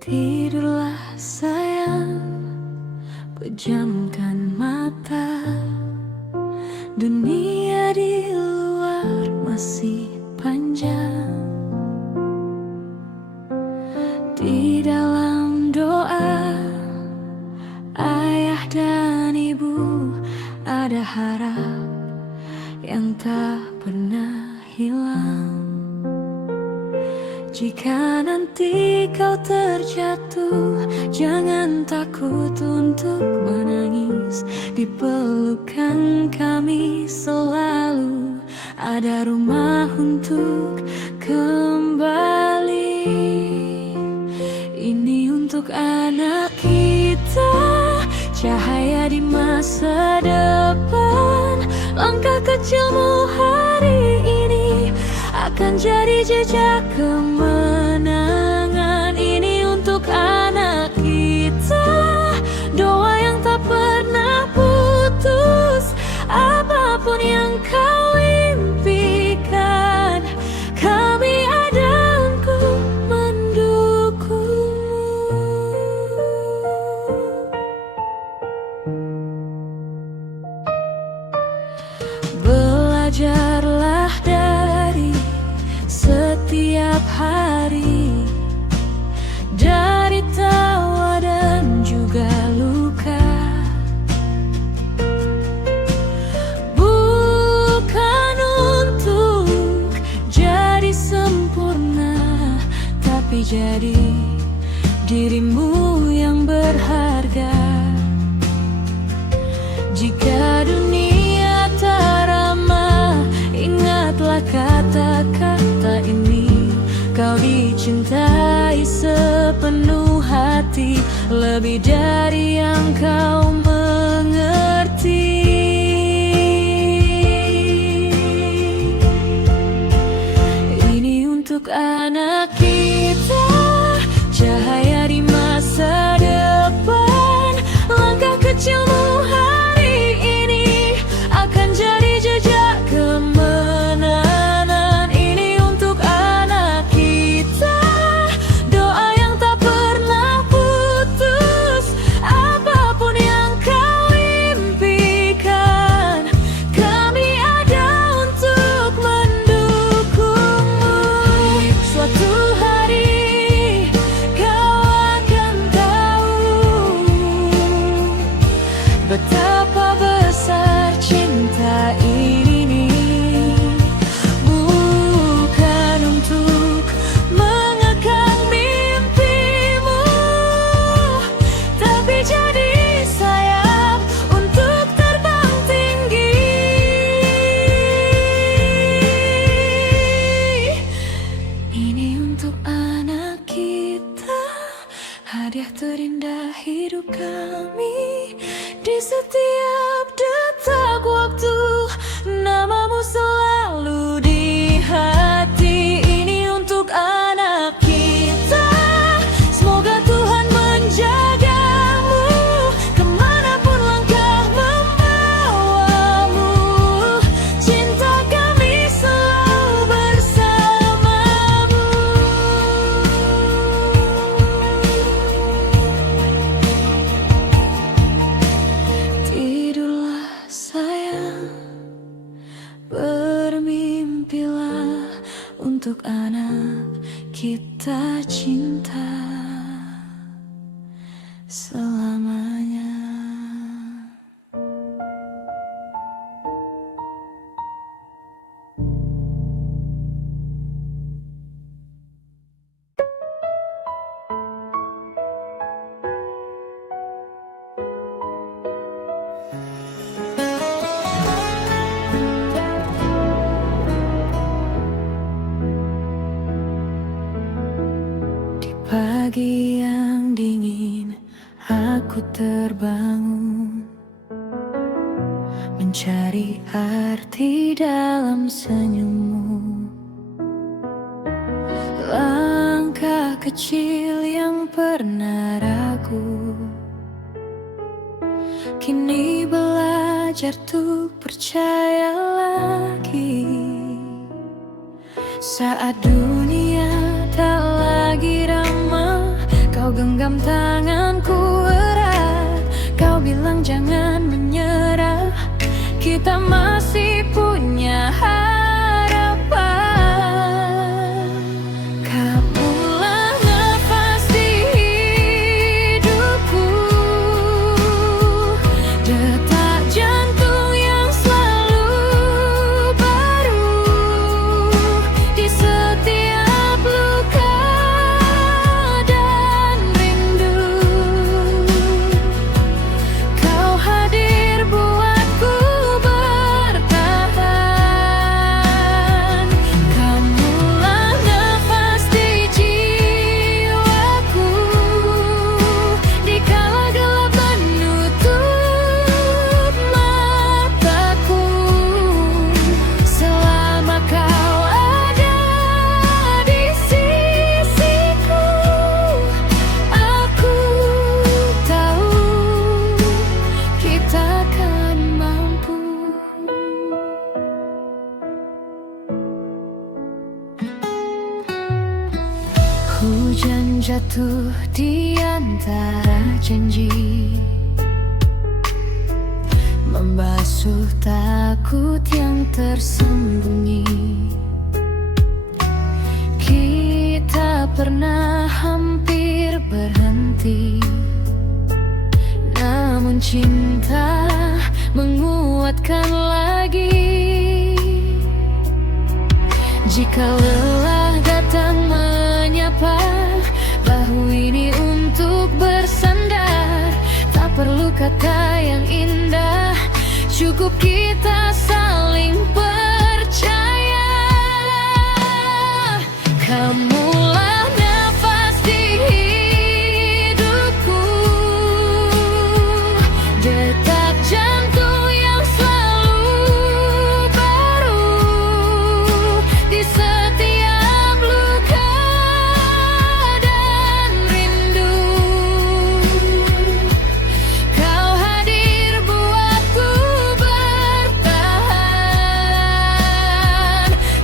Tidurlah sayang, pejamkan mata. Dunia di luar masih panjang. Di dalam doa ayah dan ibu ada harap yang tak pernah hilang. Jika nanti kau terjatuh, jangan takut untuk menangis. Di pelukan kami selalu ada rumah untuk kembali. Ini untuk anak kita, cahaya di masa depan. Langkah kecilmu hari ini akan jadi jejak kemenangan. Ini untuk anak kita, doa yang tak pernah putus. Apapun yang kau impikan, kami ada untuk mendukungmu. Belajarlah dari setiap hari, dari tawa dan juga luka. Bukan untuk jadi sempurna, tapi jadi dirimu yang berharga. Jika dunia tak ramah, ingatlah kata-kata ini. Kau dicintai sepenuh hati, lebih dari yang kau mengerti. Ini untuk anak kita, cahaya di masa depan. Langkah kecilmu hari ini akan jadi jejak kemenangan. Ini untuk anak kita, doa yang tak pernah putus. Apapun yang kau impikan, kami ada untuk mendukungmu. Suatu hari kau akan tahu betapa besar cinta ini. Bukan untuk mengekang mimpimu, tapi jadi sayap untuk terbang tinggi. Ini untuk anak kita, hadiah terindah hidup kami. Di setiap detak waktu, namamu selalu di hati. Ini untuk anak kita, semoga Tuhan menjagamu kemanapun langkah membawamu. Cinta kami selalu bersamamu. Tidurlah sayang, bermimpilah untuk anak kita cinta selamanya. Pagi yang dingin, aku terbangun, mencari arti dalam senyummu. Langkah kecil yang pernah ragu, kini belajar untuk percaya lagi. Saat dunia tak lagi ramah, kau genggam tanganku erat. Kau bilang jangan menyerah, kita masih punya harapan. Kamulah nafas di hidupku, detak jantung yang selalu baru di setiap luka dan rindu. Kau hadir buatku bertahan. Kamulah nafas di jiwaku, di kala gelap menutup mataku. Selama kau ada di sisiku, aku tahu kita akan mampu. Hujan jatuh di antara janji, membasuh takut yang tersembunyi. Kita pernah hampir berhenti, namun cinta menguatkan lagi. Jika lelah datang menyapa, bahu ini untuk bersandar. Tak perlu kata yang indah, cukup kita saling percaya. Kamulah nafas di hidupku, detak jantung yang selalu baru di setiap luka dan rindu. Kau hadir buatku bertahan.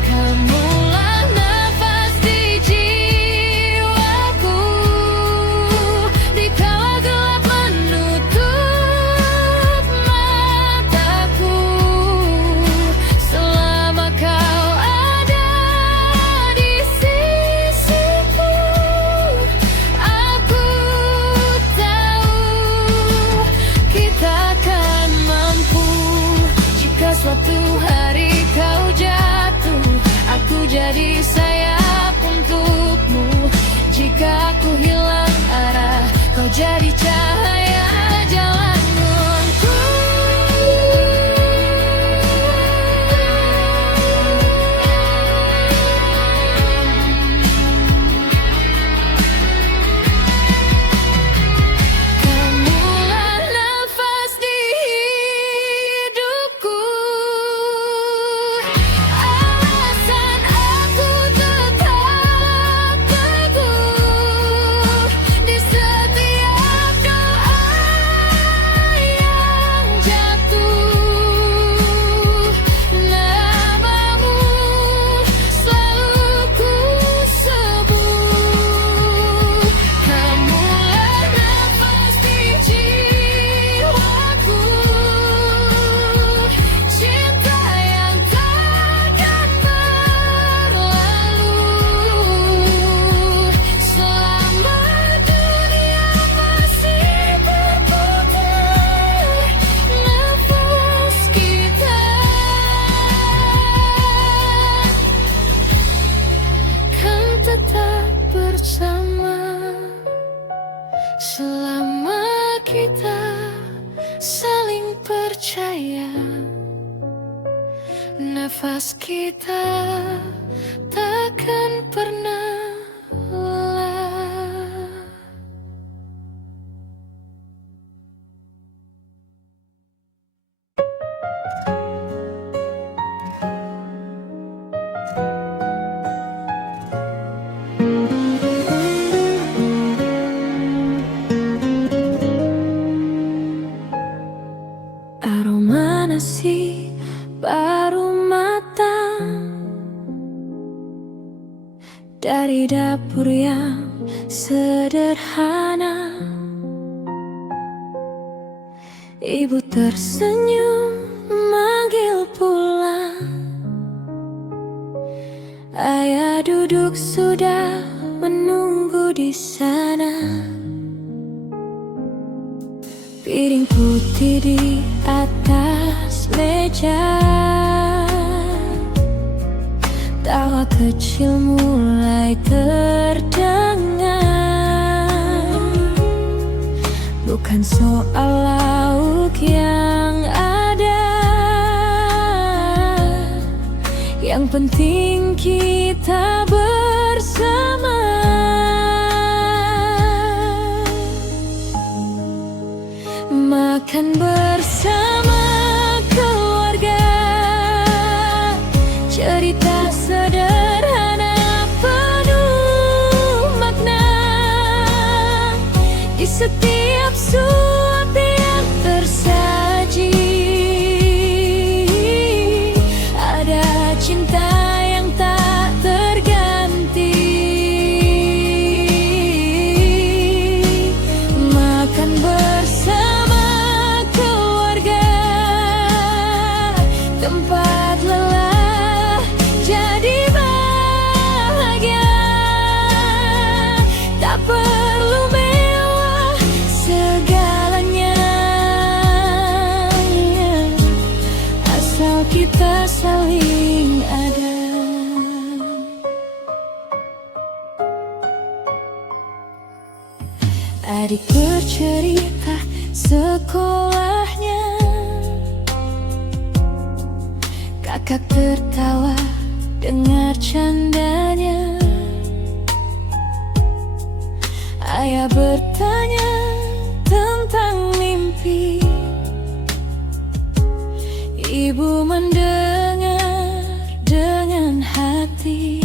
Kamulah nafas di jiwaku, di kala gelap menutup mataku. Selama kau ada di sisiku, aku tahu kita akan mampu. Jika suatu hari kau jatuh, aku jadi sayap untukmu. Jika aku hilang arah, kau jadi cahaya jalanku. Kamulah nafas di hidupku, alasan aku tetap teguh di setiap doa yang jatuh. Namamu selalu ku sebut. Kamulah nafas di jiwaku, cinta yang takkan berlalu. Selama dunia masih berputar, nafas kita kan tetap bersama. Selama kita saling percaya, nafas kita takkan pernah lelah. Aroma nasi baru matang dari dapur yang sederhana. Ibu tersenyum manggil pulang. Ayah duduk sudah menunggu di sana. Piring putih di atas meja. Tawa kecil mulai terdengar. Bukan soal lauk yang ada, yang penting kita bersama. Makan bersama keluarga, cerita sederhana penuh makna. Di setiap suap yang tersaji ada cinta yang tak terganti. Makan bersama keluarga, tempat lelah jadi bahagia. Tak perlu mewah segalanya, asal kita saling ada. Adik bercerita sekolahnya, kakak tertawa dengar candanya. Ayah bertanya tentang mimpi, ibu mendengar dengan hati.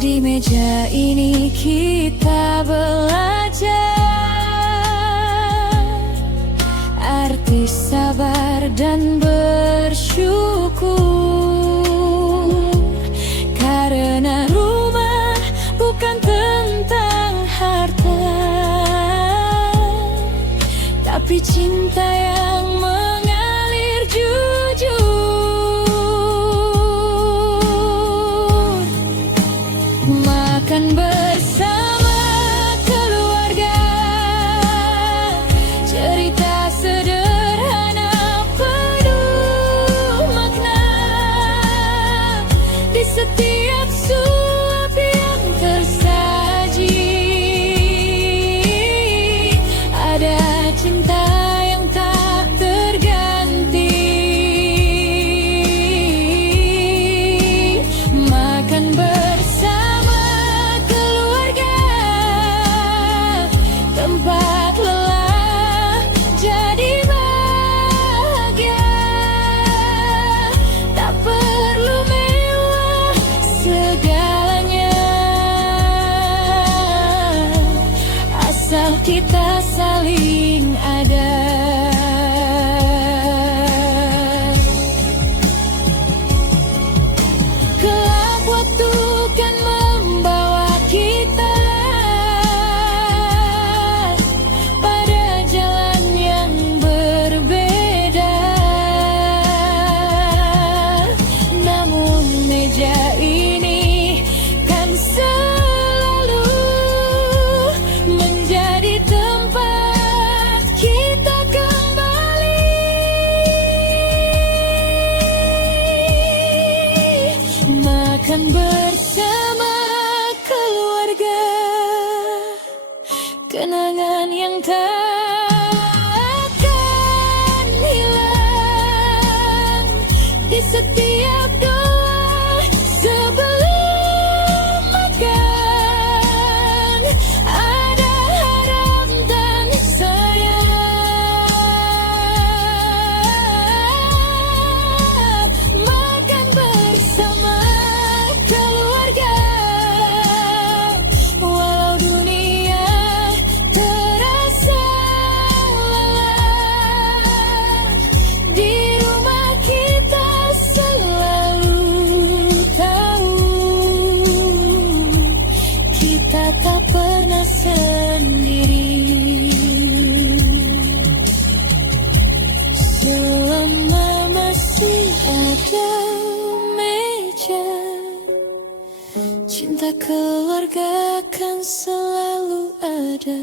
Di meja ini kita belajar arti sabar dan bersyukur. Karena rumah bukan tentang harta, tapi cinta yang mengalir jujur. Makan bersama keluarga, cerita sederhana penuh makna. Di setiap suap yang tersaji ada cinta yang tak terganti. Makan bersama keluarga, tempat lelah jadi bahagia. Tak perlu mewah segalanya, asal kita saling ada. Kelak waktu kan membawa kita pada jalan yang berbeda. Namun meja ini kan selalu menjadi tempat tak pernah sendiri. Selama masih ada meja, cinta keluarga akan selalu ada.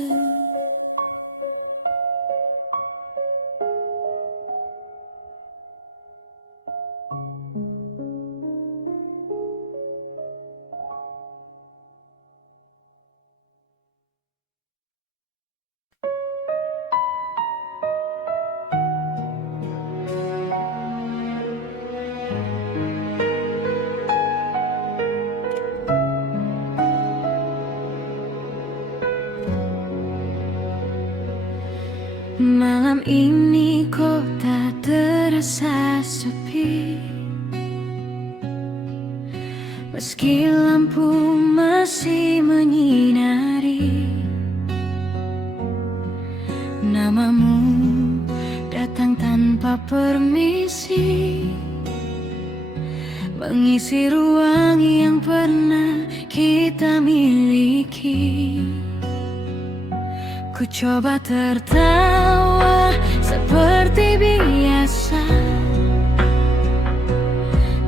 Malam ini kota terasa sepi, meski lampu masih menyinari. Namamu datang tanpa permisi, mengisi ruang yang pernah kita miliki. Ku coba tertawa seperti biasa,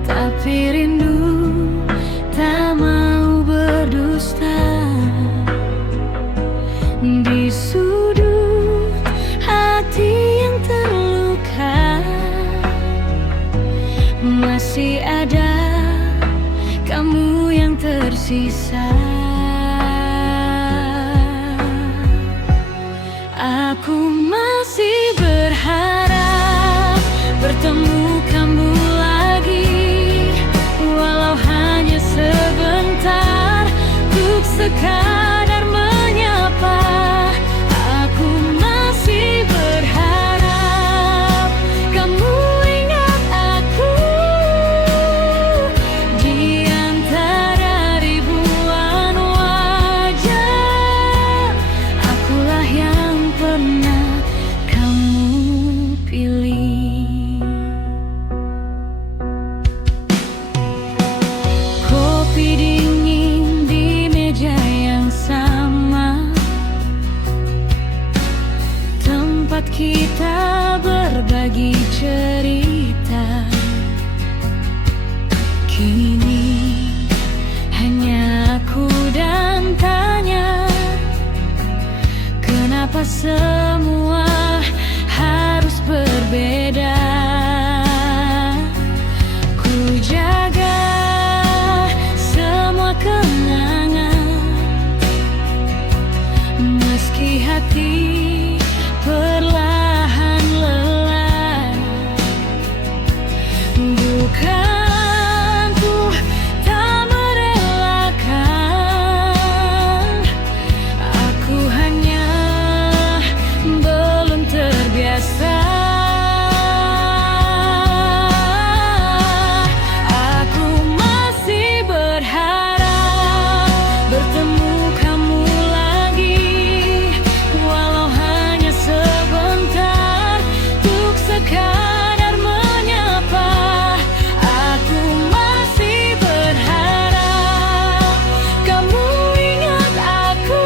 tapi rindu tak mau berdusta. Di sudut hati yang terluka masih ada kamu yang tersisa. Aku masih berharap bertemu kamu lagi, walau hanya sebentar, untuk sekadar menyapa. Aku masih berharap kamu ingat aku, di antara ribuan wajah, akulah yang pernah kamu pilih. Kopi dingin di meja yang sama, tempat kita berbagi cerita. Kini hanya aku dan tanya, kenapa semua harus berbeda? Ku jaga semua kenangan, meski hati perlahan lelah. Bukan ku tak merelakan, aku hanya belum terbiasa. Aku masih berharap bertemu kamu lagi, walau hanya sebentar, untuk sekadar menyapa. Aku masih berharap kamu ingat aku,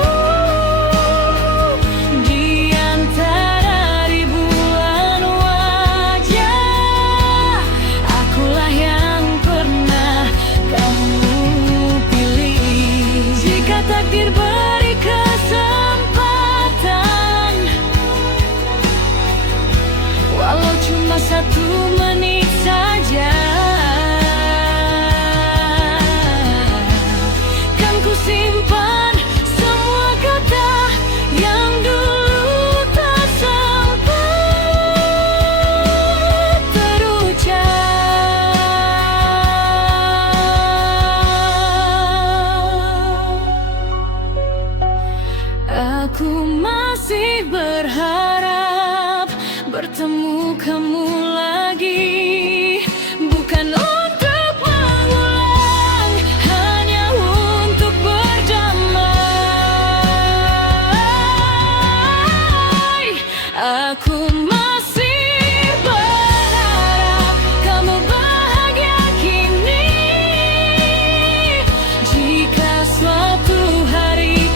di antara ribuan wajah, akulah yang pernah kamu pilih. Jika takdir beri kesempatan, walau cuma 1 menit saja, kan ku simpan semua kata yang dulu tak sempat terucap. Aku masih berharap bertemu kamu lagi, bukan untuk mengulang, hanya untuk berdamai. Aku masih berharap kamu bahagia kini, jika suatu hari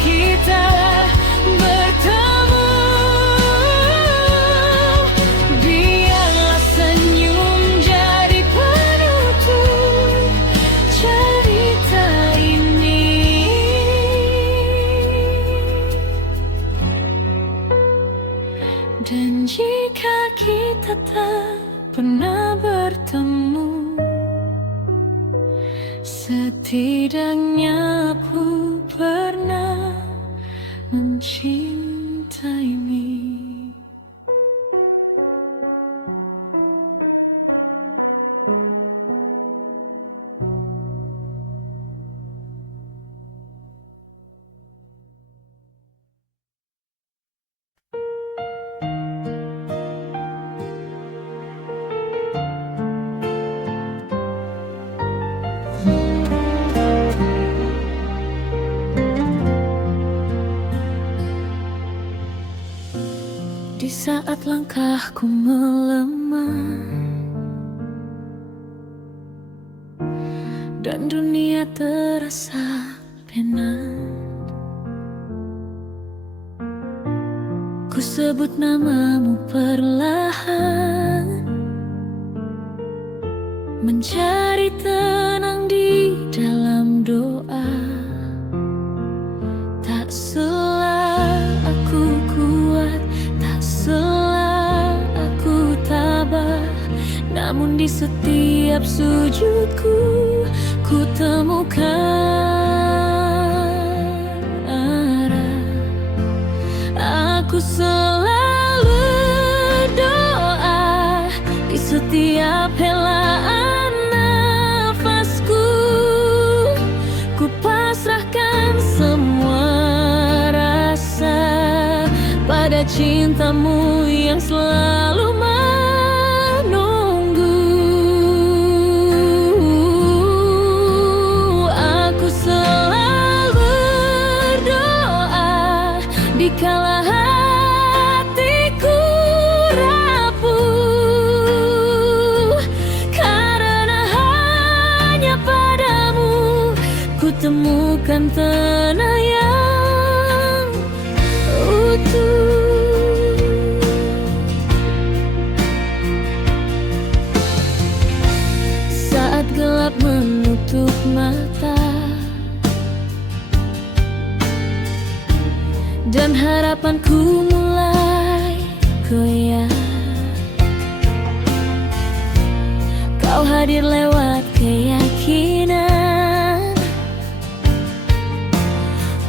kita tak pernah bertemu, setidaknya aku pernah mencintaimu. Di saat langkahku melemah dan dunia terasa penat, ku sebut namamu perlahan, mencari tenang di dalam doa. Tak salah aku kuat, tak salah aku tabah, namun di setiap sujudku ku temukan arah. Aku selalu doa di setiap helaan nafasku, ku pasrahkan semua rasa pada cintamu yang selalu menunggu. Aku selalu berdoa di kala hatiku rapuh, karena hanya padamu ku temukan tenang yang utuh. Saat gelap menutup mata dan harapanku mulai goyah, kau hadir lewat keyakinan,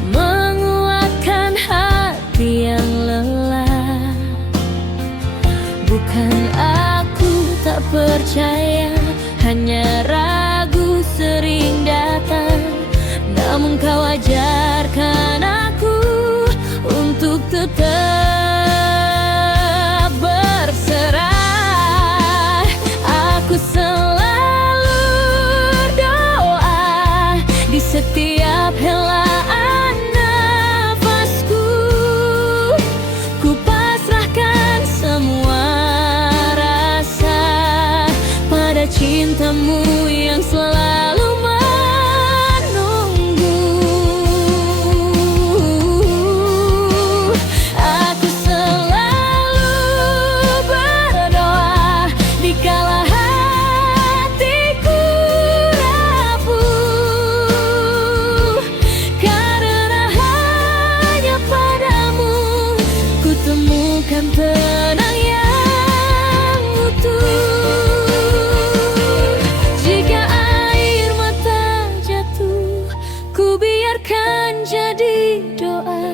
menguatkan hati yang lelah. Bukan aku tak percaya, hanya ragu sering datang, namun kau ajarkan aku untuk tetap berserah. Aku selalu berdoa di setiap helaan nafasku, ku pasrahkan semua rasa pada cintamu yang selalu menunggu. Aku selalu berdoa di kala hatiku rapuh, karena hanya padamu ku temukan tenang yang utuh. Jika air mata jatuh, ku biarkan jadi doa.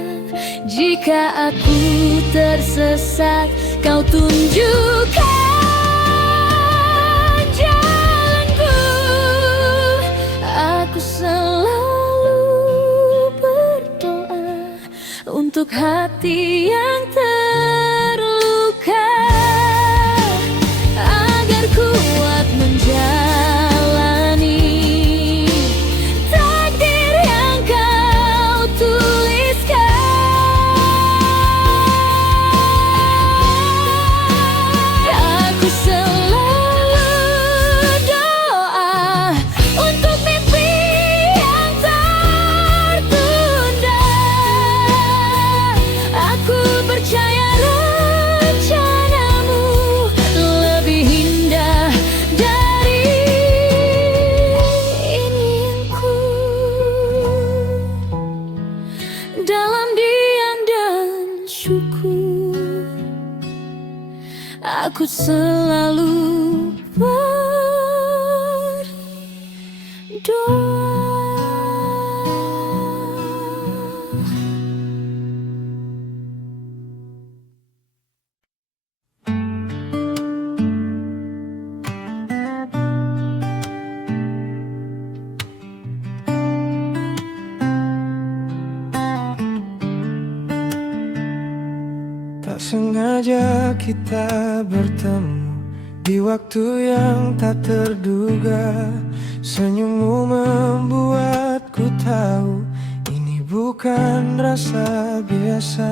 Jika aku tersesat, kau tunjukkan jalanku. Aku selalu berdoa untuk hati yang terluka, agar kuat menjalani takdir yang kau tuliskan. Aku selalu doa untuk mimpi yang tertunda. Aku percaya aku selalu berdoa. Tak sengaja kita bertemu di waktu yang tak terduga. Senyummu membuatku tahu ini bukan rasa biasa.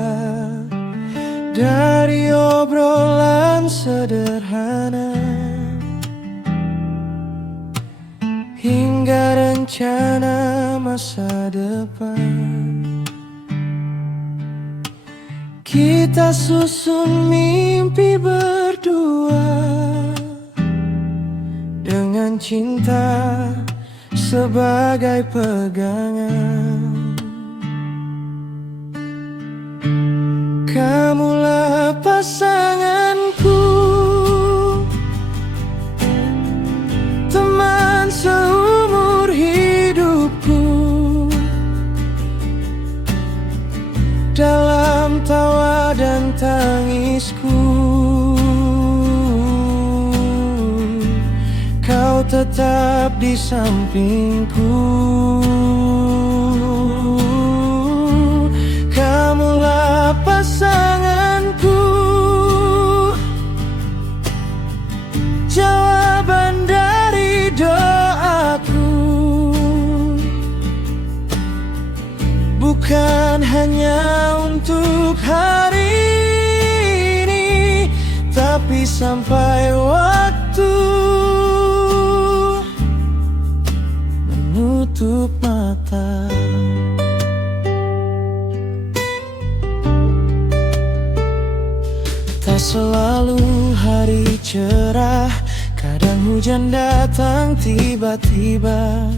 Dari obrolan sederhana hingga rencana masa depan, kita susun mimpi berdua dengan cinta sebagai pegangan. Kamulah pasanganku, teman seumur hidupku. Dalam tawa dan tangisku, kau tetap di sampingku. Kamulah pasanganku, jawaban dari doaku. Bukan hanya untuk hari ini, tapi sampai waktu menutup mata. Tak selalu hari cerah, kadang hujan datang tiba-tiba.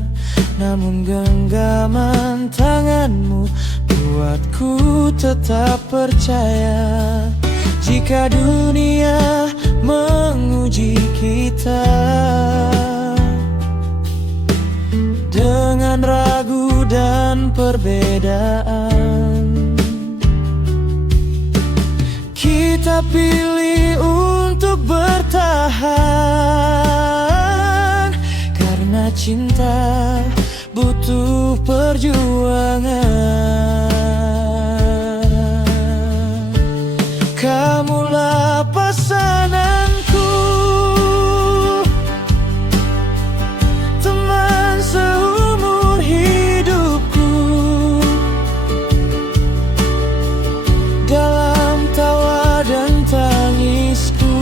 Namun genggaman tanganmu buatku tetap percaya. Jika dunia menguji kita dengan ragu dan perbedaan, kita pilih untuk bertahan. Karena cinta butuh perjuangan. Kamulah pasanganku, teman seumur hidupku. Dalam tawa dan tangisku,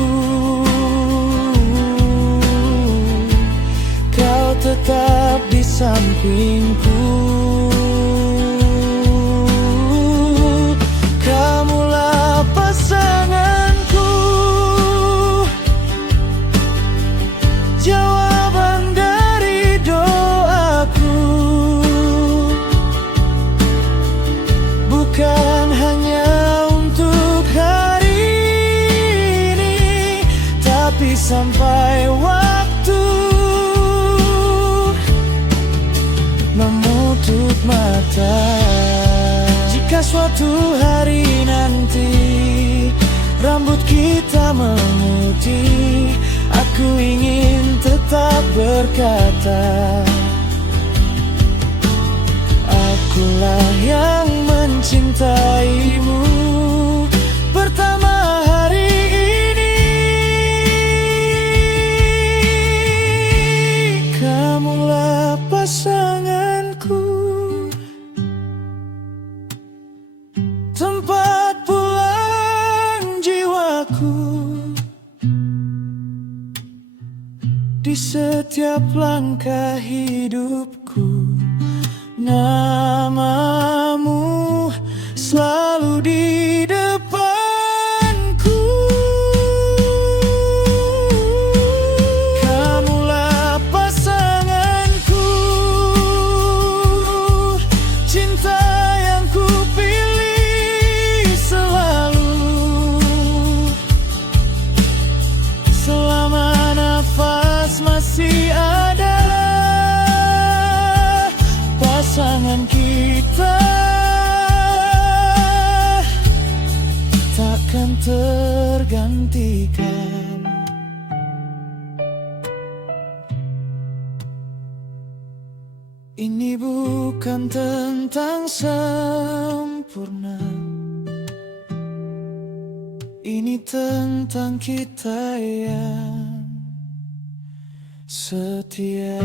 kau tetap di sampingku. Kamulah pasanganku, jawaban dari doaku. Bukan hanya untuk hari ini, tapi sampai waktu menutup mata. Jika suatu hari nanti rambut kita memutih, aku ingin tetap berkata, akulah yang mencintaimu pertama hari ini. Kamulah pasanganku, tempat pulang jiwaku. Di setiap langkah hidupku, namamu selalu di depanku. Kamulah pasanganku, cinta yang ku pilih selalu. buktikan. Ini bukan tentang sempurna, ini tentang kita yang setia.